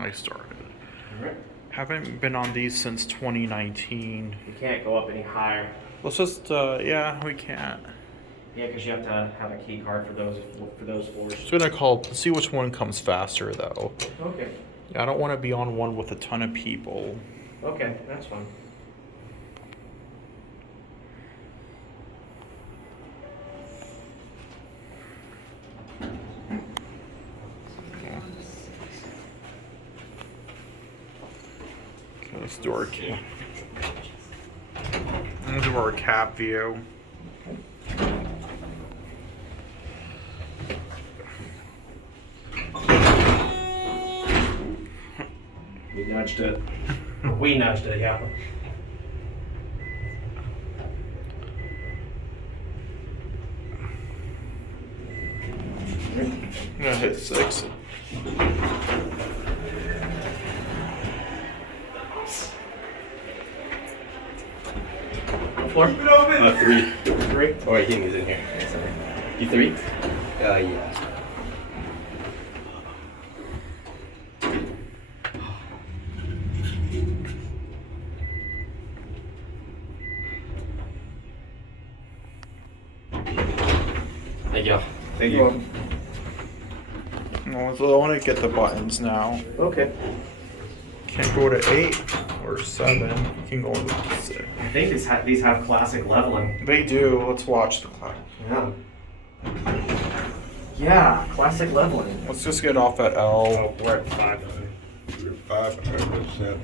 I started. Alright. Haven't been on these since 2019. You can't go up any higher. Let's just, yeah, we can't. Yeah, because you have to have a key card for those floors. So I'm gonna call, see which one comes faster though. Okay. I don't want to be on one with a ton of people. Okay, that's fine. Okay, let's do our cap. Let's do our cap view. We nudged it. We nudged it, yeah. I'm gonna hit 6. Floor? 3. 3? Oh, wait, he's in here. Sorry. You 3? Yeah. Thank you. Thank you. No, so I want to get the buttons now. Okay. Can't go to 8 or 7. You can go to 6. I think these have classic leveling. They do. Let's watch the clock. Yeah. Yeah, classic leveling. Let's just get off at L. Oh, we're at 5. You're 5, I'm at 7.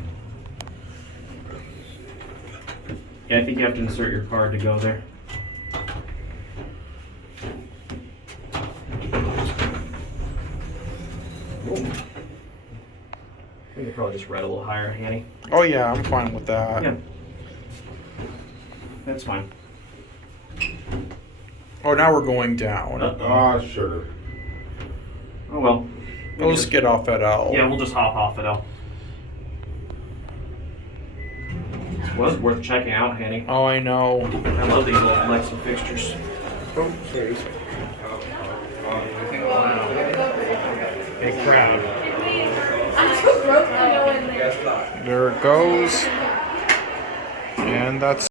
Yeah, I think you have to insert your card to go there. Ooh. We could probably just read a little higher, Annie. Oh yeah, I'm fine with that. Yeah. That's fine. Oh, now we're going down. Oh, sure. Oh well. We'll just get off at L. Yeah, we'll just hop off at L. This was worth checking out, Hanny. Oh, I know. I love these little Lexan fixtures. Oh, sorry. Big crowd. I'm so broke. I know in there. There it goes. And that's